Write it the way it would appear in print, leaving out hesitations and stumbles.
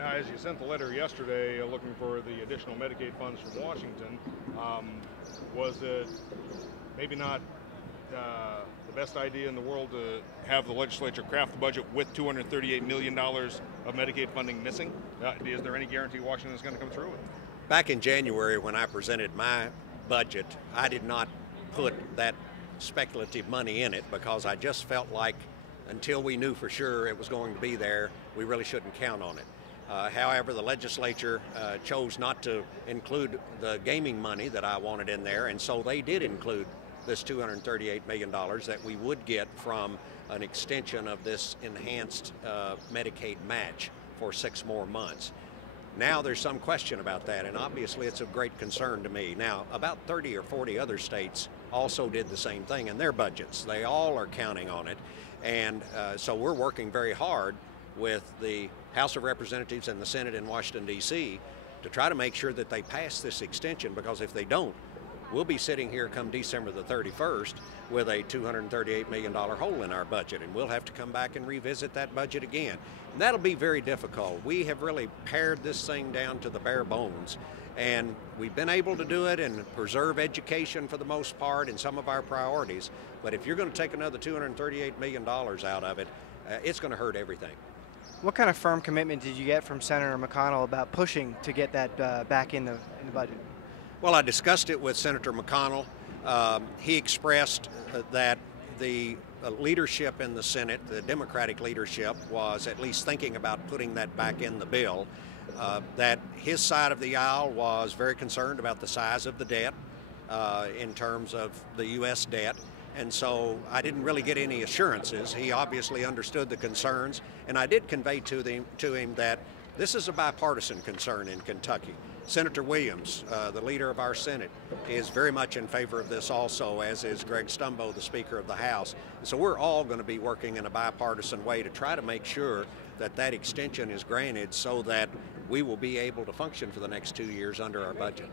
Now, as you sent the letter yesterday looking for the additional Medicaid funds from Washington, was it maybe not the best idea in the world to have the legislature craft the budget with $238 million of Medicaid funding missing? Is there any guarantee Washington is going to come through with it? Back in January, when I presented my budget, I did not put that speculative money in it because I just felt like until we knew for sure it was going to be there, we really shouldn't count on it. However, the legislature chose not to include the gaming money that I wanted in there, and so they did include this $238 million that we would get from an extension of this enhanced Medicaid match for 6 more months. Now there's some question about that, and obviously it's of great concern to me. Now, about 30 or 40 other states also did the same thing in their budgets. They all are counting on it, and so we're working very hard with the House of Representatives and the Senate in Washington, D.C. to try to make sure that they pass this extension, because if they don't, we'll be sitting here come December the 31st with a $238 million hole in our budget, and we'll have to come back and revisit that budget again. And that'll be very difficult. We have really pared this thing down to the bare bones, and we've been able to do it and preserve education for the most part in some of our priorities. But if you're going to take another $238 million out of it, it's going to hurt everything. What kind of firm commitment did you get from Senator McConnell about pushing to get that back in the budget? Well, I discussed it with Senator McConnell. He expressed that the leadership in the Senate, the Democratic leadership, was at least thinking about putting that back in the bill. That his side of the aisle was very concerned about the size of the debt in terms of the U.S. debt. And so I didn't really get any assurances. He obviously understood the concerns, and I did convey to him that this is a bipartisan concern in Kentucky. Senator Williams, the leader of our Senate, is very much in favor of this also, as is Greg Stumbo, the Speaker of the House. So we're all going to be working in a bipartisan way to try to make sure that that extension is granted so that we will be able to function for the next 2 years under our budget.